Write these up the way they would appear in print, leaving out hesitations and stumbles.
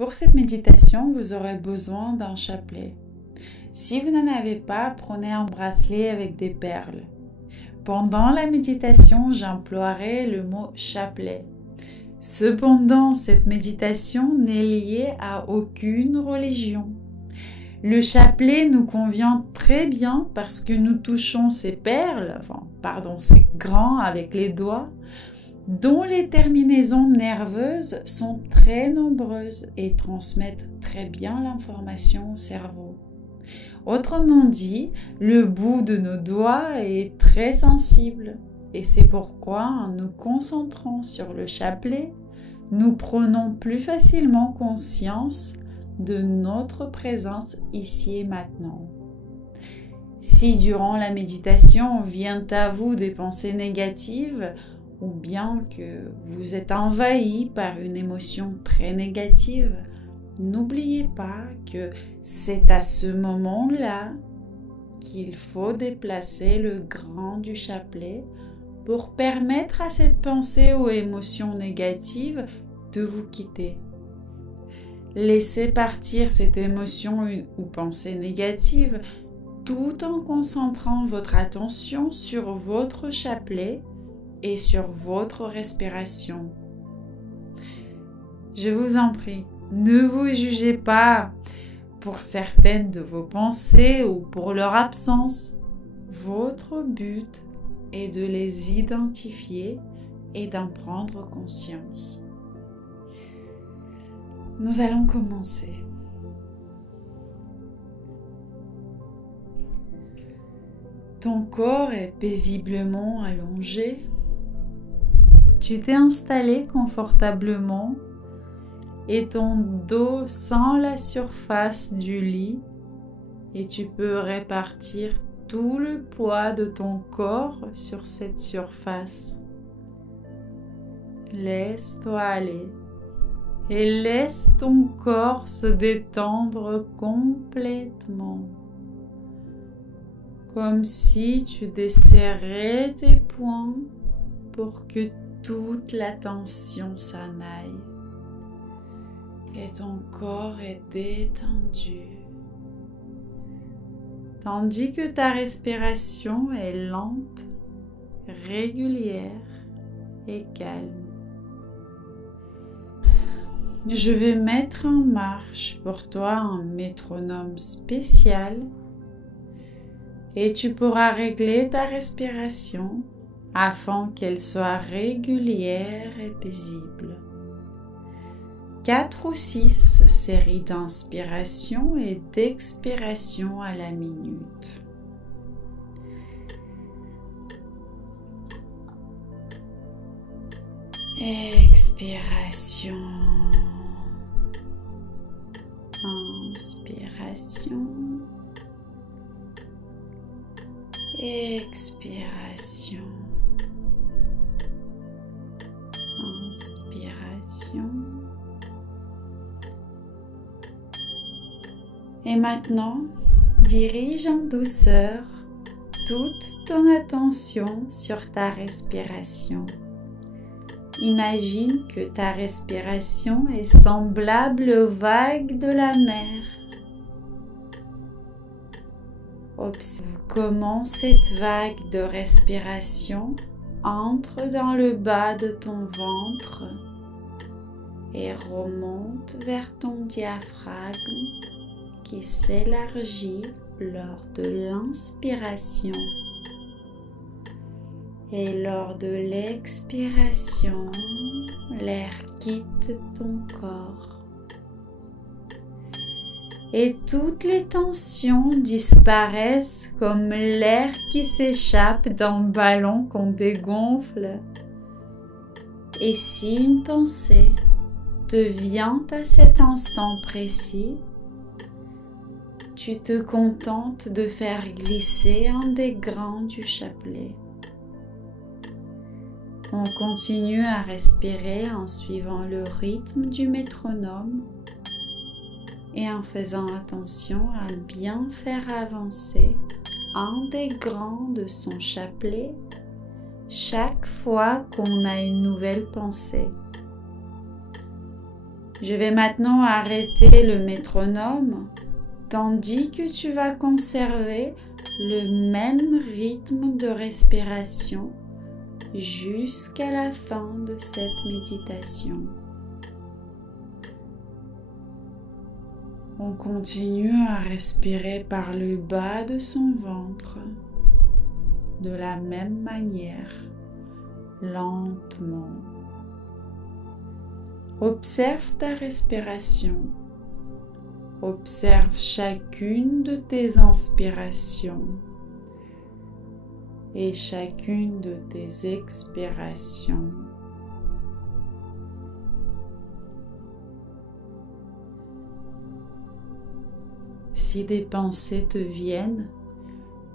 Pour cette méditation, vous aurez besoin d'un chapelet. Si vous n'en avez pas, prenez un bracelet avec des perles. Pendant la méditation, j'emploierai le mot chapelet. Cependant, cette méditation n'est liée à aucune religion. Le chapelet nous convient très bien parce que nous touchons ces perles, ces grands avec les doigts, dont les terminaisons nerveuses sont très nombreuses et transmettent très bien l'information au cerveau. Autrement dit, le bout de nos doigts est très sensible et c'est pourquoi en nous concentrant sur le chapelet, nous prenons plus facilement conscience de notre présence ici et maintenant. Si durant la méditation viennent à vous des pensées négatives ou bien que vous êtes envahi par une émotion très négative, n'oubliez pas que c'est à ce moment-là qu'il faut déplacer le grand du chapelet pour permettre à cette pensée ou émotion négative de vous quitter. Laissez partir cette émotion ou pensée négative tout en concentrant votre attention sur votre chapelet et sur votre respiration. Je vous en prie, ne vous jugez pas pour certaines de vos pensées ou pour leur absence. Votre but est de les identifier et d'en prendre conscience. Nous allons commencer. Ton corps est paisiblement allongé. Tu t'es installé confortablement et ton dos sent la surface du lit et tu peux répartir tout le poids de ton corps sur cette surface. Laisse-toi aller et laisse ton corps se détendre complètement, comme si tu desserrais tes poings pour que toute la tension s'en aille. Et ton corps est détendu, tandis que ta respiration est lente, régulière et calme. Je vais mettre en marche pour toi un métronome spécial et tu pourras régler ta respiration afin qu'elle soit régulière et paisible. 4 ou 6 séries d'inspiration et d'expiration à la minute. Expiration. Inspiration. Expiration. Inspiration. Et maintenant, dirige en douceur toute ton attention sur ta respiration. Imagine que ta respiration est semblable aux vagues de la mer. Observe comment cette vague de respiration entre dans le bas de ton ventre et remonte vers ton diaphragme qui s'élargit lors de l'inspiration. Et lors de l'expiration, l'air quitte ton corps. Et toutes les tensions disparaissent comme l'air qui s'échappe d'un ballon qu'on dégonfle. Et si une pensée te vient à cet instant précis, tu te contentes de faire glisser un des grains du chapelet. On continue à respirer en suivant le rythme du métronome et en faisant attention à bien faire avancer un des grains de son chapelet chaque fois qu'on a une nouvelle pensée. Je vais maintenant arrêter le métronome, tandis que tu vas conserver le même rythme de respiration jusqu'à la fin de cette méditation. On continue à respirer par le bas de son ventre, de la même manière, lentement. Observe ta respiration. Observe chacune de tes inspirations et chacune de tes expirations. Si des pensées te viennent,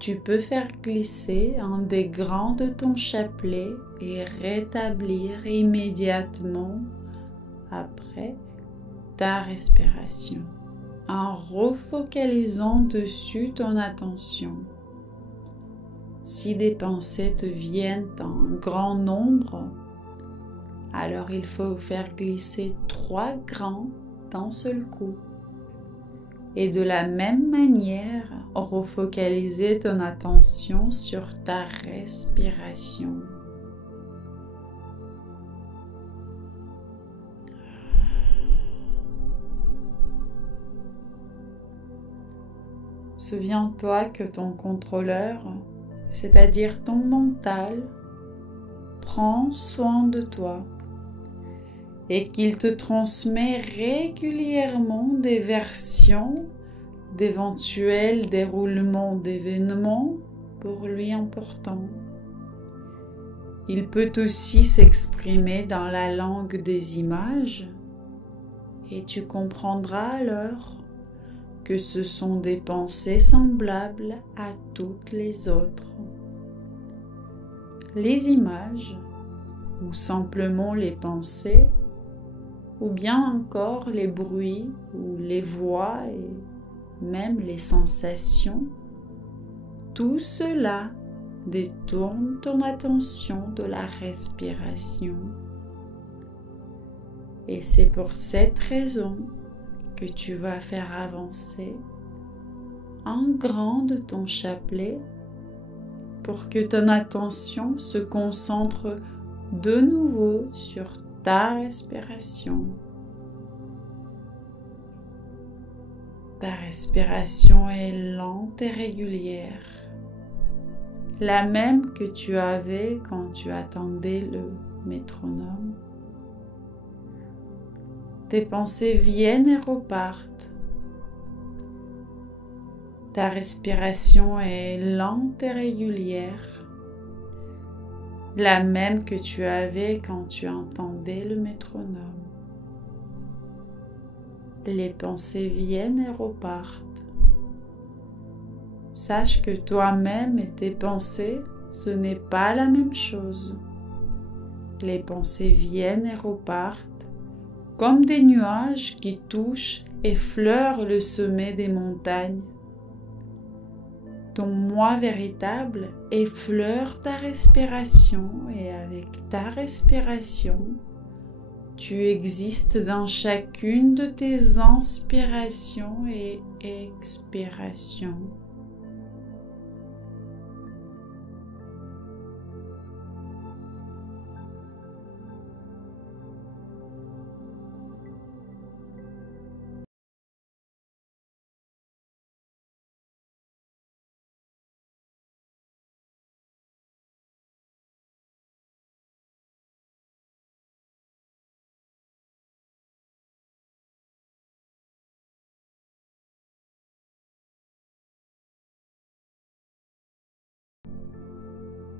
tu peux faire glisser un des grands de ton chapelet et rétablir immédiatement après ta respiration, en refocalisant dessus ton attention. Si des pensées te viennent en grand nombre, alors il faut faire glisser 3 grands d'un seul coup. Et de la même manière, refocaliser ton attention sur ta respiration. Souviens-toi que ton contrôleur, c'est-à-dire ton mental, prend soin de toi et qu'il te transmet régulièrement des versions d'éventuels déroulements d'événements pour lui importants. Il peut aussi s'exprimer dans la langue des images et tu comprendras alors que ce sont des pensées semblables à toutes les autres. Les images, ou simplement les pensées, ou bien encore les bruits ou les voix et même les sensations, tout cela détourne ton attention de la respiration. Et c'est pour cette raison que tu vas faire avancer un grand de ton chapelet pour que ton attention se concentre de nouveau sur ta respiration. Ta respiration est lente et régulière, la même que tu avais quand tu attendais le métronome. Tes pensées viennent et repartent. Ta respiration est lente et régulière, la même que tu avais quand tu entendais le métronome. Les pensées viennent et repartent. Sache que toi-même et tes pensées, ce n'est pas la même chose. Les pensées viennent et repartent comme des nuages qui touchent et effleurent le sommet des montagnes. Ton moi véritable effleure ta respiration et avec ta respiration, tu existes dans chacune de tes inspirations et expirations.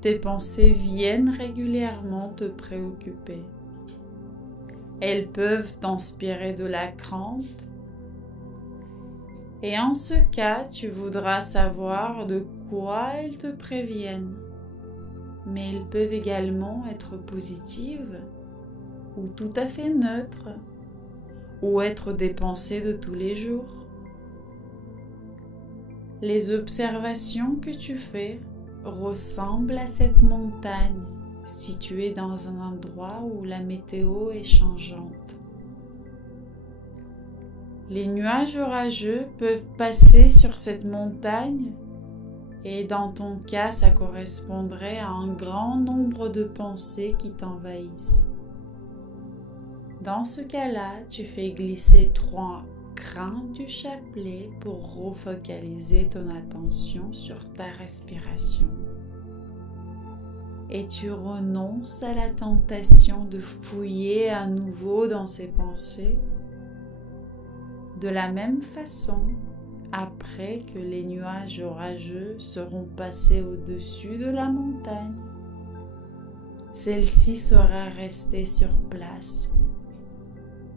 Tes pensées viennent régulièrement te préoccuper. Elles peuvent t'inspirer de la crainte. Et en ce cas, tu voudras savoir de quoi elles te préviennent. Mais elles peuvent également être positives ou tout à fait neutres ou être des pensées de tous les jours. Les observations que tu fais ressemble à cette montagne située dans un endroit où la météo est changeante. Les nuages orageux peuvent passer sur cette montagne et dans ton cas, ça correspondrait à un grand nombre de pensées qui t'envahissent. Dans ce cas-là, tu fais glisser 3 grains du chapelet pour refocaliser ton attention sur ta respiration. Et tu renonces à la tentation de fouiller à nouveau dans ces pensées. De la même façon, après que les nuages orageux seront passés au-dessus de la montagne, celle-ci sera restée sur place.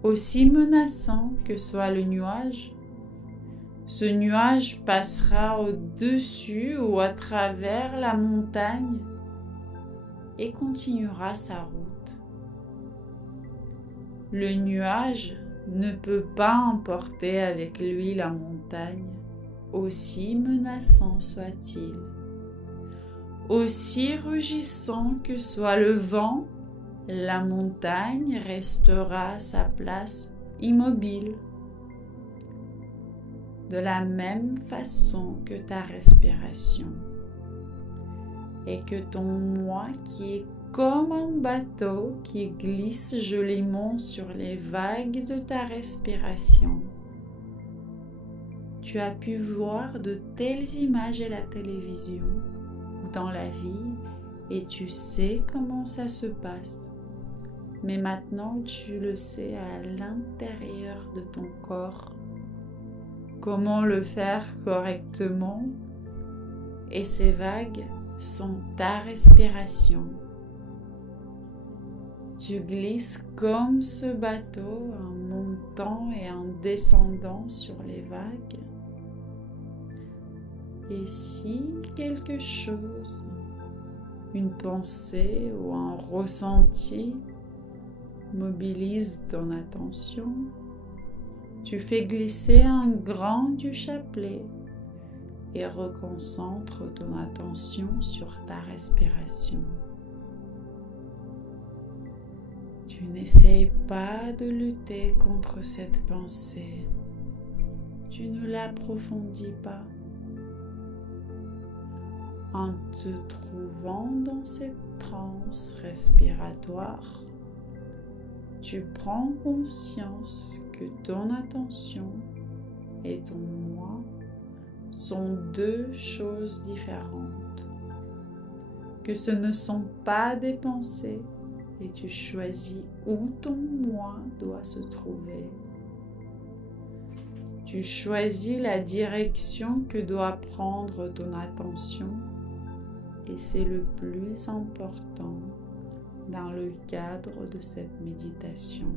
Aussi menaçant que soit le nuage, ce nuage passera au-dessus ou à travers la montagne et continuera sa route. Le nuage ne peut pas emporter avec lui la montagne, aussi menaçant soit-il. Aussi rugissant que soit le vent, la montagne restera à sa place immobile. De la même façon que ta respiration. Et que ton moi qui est comme un bateau qui glisse joliment sur les vagues de ta respiration. Tu as pu voir de telles images à la télévision ou dans la vie et tu sais comment ça se passe. Mais maintenant tu le sais à l'intérieur de ton corps. Comment le faire correctement? Et ces vagues sont ta respiration. Tu glisses comme ce bateau en montant et en descendant sur les vagues. Et si quelque chose, une pensée ou un ressenti mobilise ton attention, tu fais glisser un grain du chapelet et reconcentre ton attention sur ta respiration. Tu n'essayes pas de lutter contre cette pensée. Tu ne l'approfondis pas. En te trouvant dans cette transe respiratoire, tu prends conscience que ton attention et ton moi sont 2 choses différentes, que ce ne sont pas des pensées et tu choisis où ton moi doit se trouver. Tu choisis la direction que doit prendre ton attention et c'est le plus important dans le cadre de cette méditation.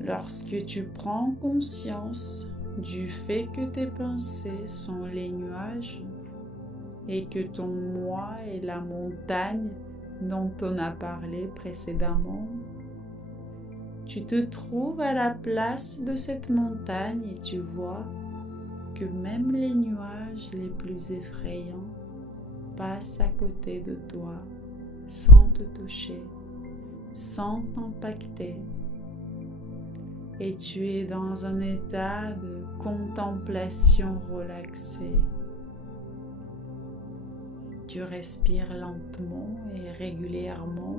Lorsque tu prends conscience du fait que tes pensées sont les nuages et que ton moi est la montagne dont on a parlé précédemment, tu te trouves à la place de cette montagne et tu vois que même les nuages les plus effrayants passent à côté de toi sans te toucher, sans t'impacter. Et tu es dans un état de contemplation relaxée. Tu respires lentement et régulièrement.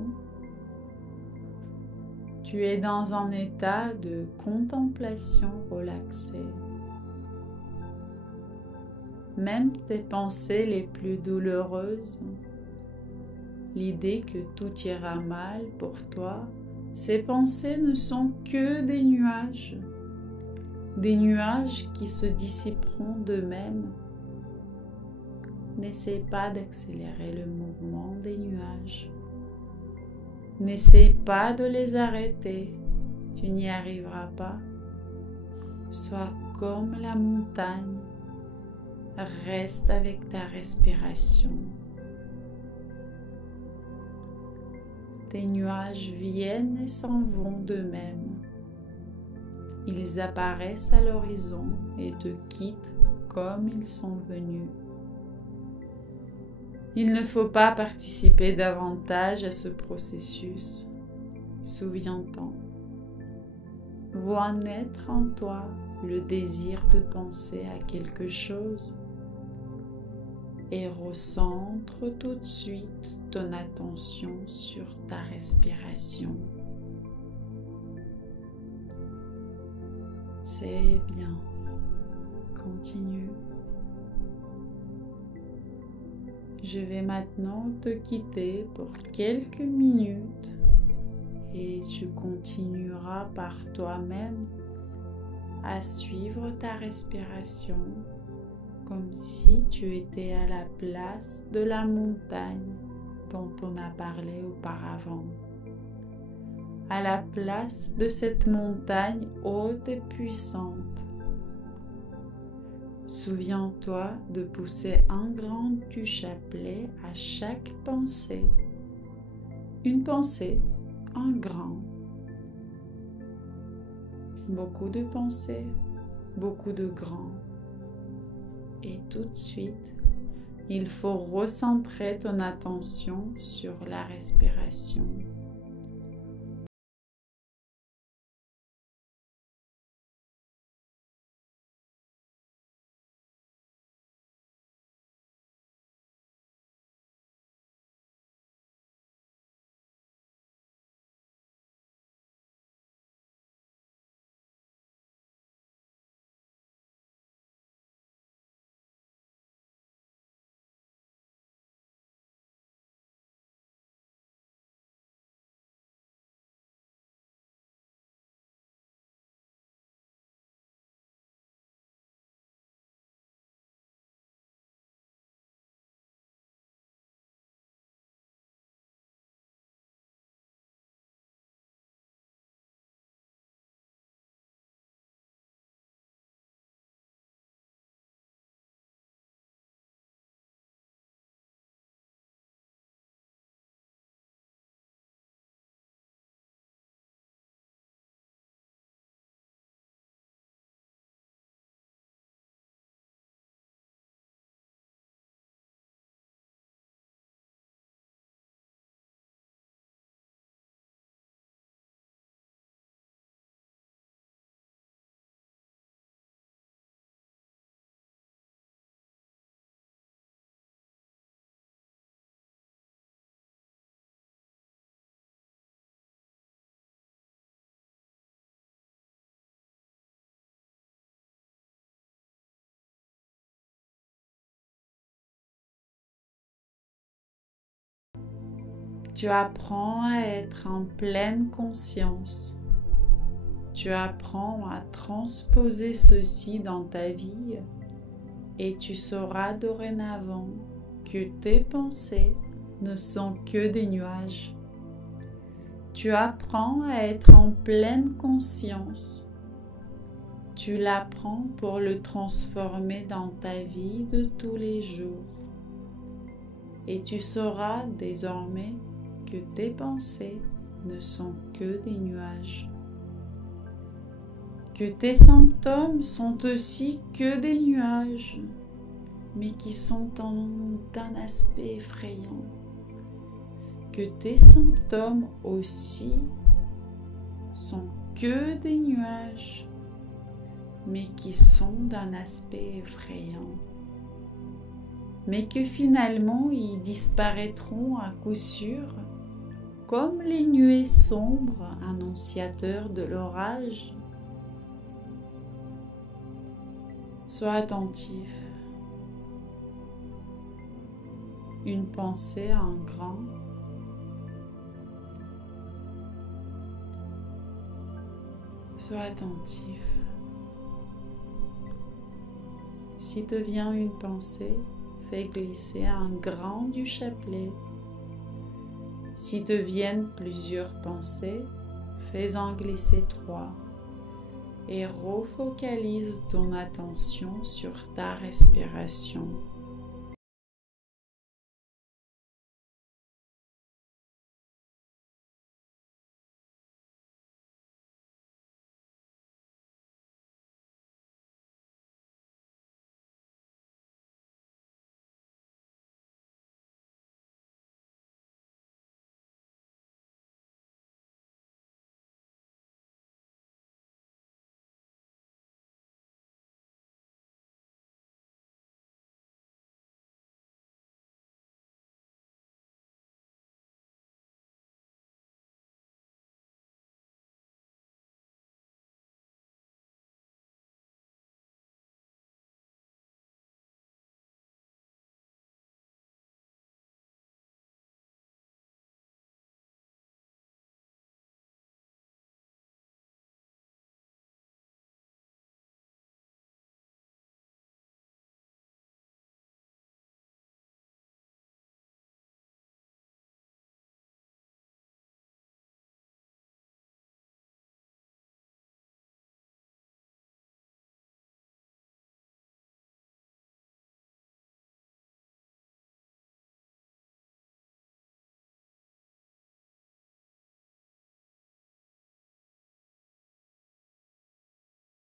Tu es dans un état de contemplation relaxée. Même tes pensées les plus douloureuses, l'idée que tout ira mal pour toi, ces pensées ne sont que des nuages qui se dissiperont d'eux-mêmes. N'essaie pas d'accélérer le mouvement des nuages. N'essaie pas de les arrêter, tu n'y arriveras pas. Sois comme la montagne, reste avec ta respiration. Tes nuages viennent et s'en vont d'eux-mêmes. Ils apparaissent à l'horizon et te quittent comme ils sont venus. Il ne faut pas participer davantage à ce processus. Souviens-t'en, vois naître en toi le désir de penser à quelque chose et recentre tout de suite ton attention sur ta respiration. C'est bien. Continue. Je vais maintenant te quitter pour quelques minutes et tu continueras par toi-même à suivre ta respiration comme si tu étais à la place de la montagne dont on a parlé auparavant. À la place de cette montagne haute et puissante. Souviens-toi de pousser un grain du chapelet à chaque pensée. Une pensée, un grain. Beaucoup de pensées, beaucoup de grains. Et tout de suite, il faut recentrer ton attention sur la respiration. Tu apprends à être en pleine conscience. Tu apprends à transposer ceci dans ta vie et tu sauras dorénavant que tes pensées ne sont que des nuages. Tu apprends à être en pleine conscience. Tu l'apprends pour le transformer dans ta vie de tous les jours. Et tu sauras désormais que tes pensées ne sont que des nuages. Que tes symptômes sont aussi que des nuages, mais qui sont d'un aspect effrayant. Que tes symptômes aussi sont que des nuages, mais qui sont d'un aspect effrayant. Mais que finalement ils disparaîtront à coup sûr, comme les nuées sombres annonciateurs de l'orage. Sois attentif. Une pensée en grand. Sois attentif. Si te vient une pensée, fais glisser un grain du chapelet. Si te viennent plusieurs pensées, fais-en glisser 3 et refocalise ton attention sur ta respiration.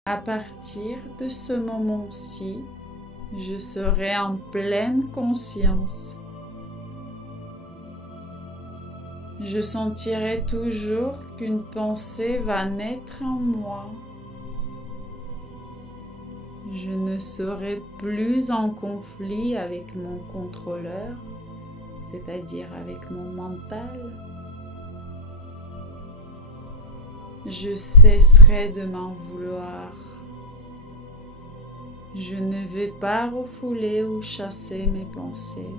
À partir de ce moment-ci, je serai en pleine conscience. Je sentirai toujours qu'une pensée va naître en moi. Je ne serai plus en conflit avec mon contrôleur, c'est-à-dire avec mon mental. Je cesserai de m'en vouloir. Je ne vais pas refouler ou chasser mes pensées.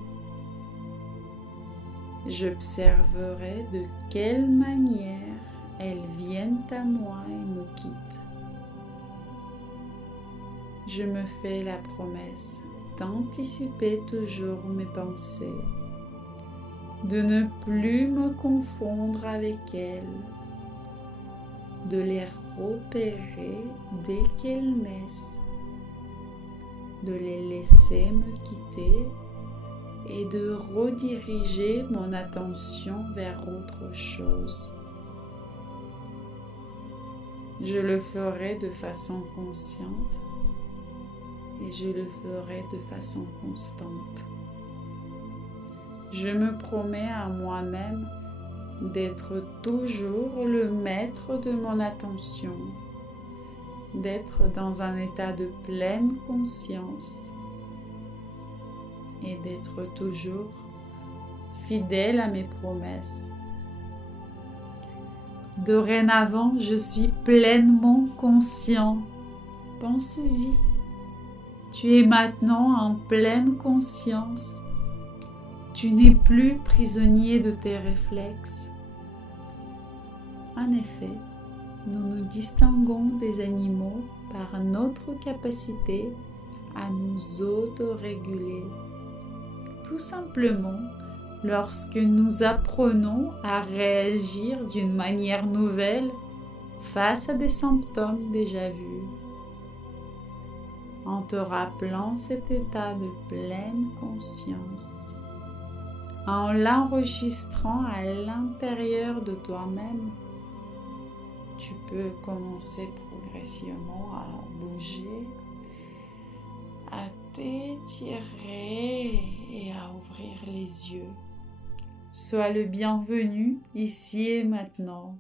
J'observerai de quelle manière elles viennent à moi et me quittent. Je me fais la promesse d'anticiper toujours mes pensées, de ne plus me confondre avec elles, de les repérer dès qu'elles naissent, de les laisser me quitter et de rediriger mon attention vers autre chose. Je le ferai de façon consciente et je le ferai de façon constante. Je me promets à moi-même d'être toujours le maître de mon attention, d'être dans un état de pleine conscience et d'être toujours fidèle à mes promesses. Dorénavant, je suis pleinement conscient. Pense-y. Tu es maintenant en pleine conscience. Tu n'es plus prisonnier de tes réflexes. En effet, nous nous distinguons des animaux par notre capacité à nous autoréguler. Tout simplement lorsque nous apprenons à réagir d'une manière nouvelle face à des symptômes déjà vus. En te rappelant cet état de pleine conscience, en l'enregistrant à l'intérieur de toi-même, tu peux commencer progressivement à bouger, à t'étirer et à ouvrir les yeux. Sois le bienvenu ici et maintenant.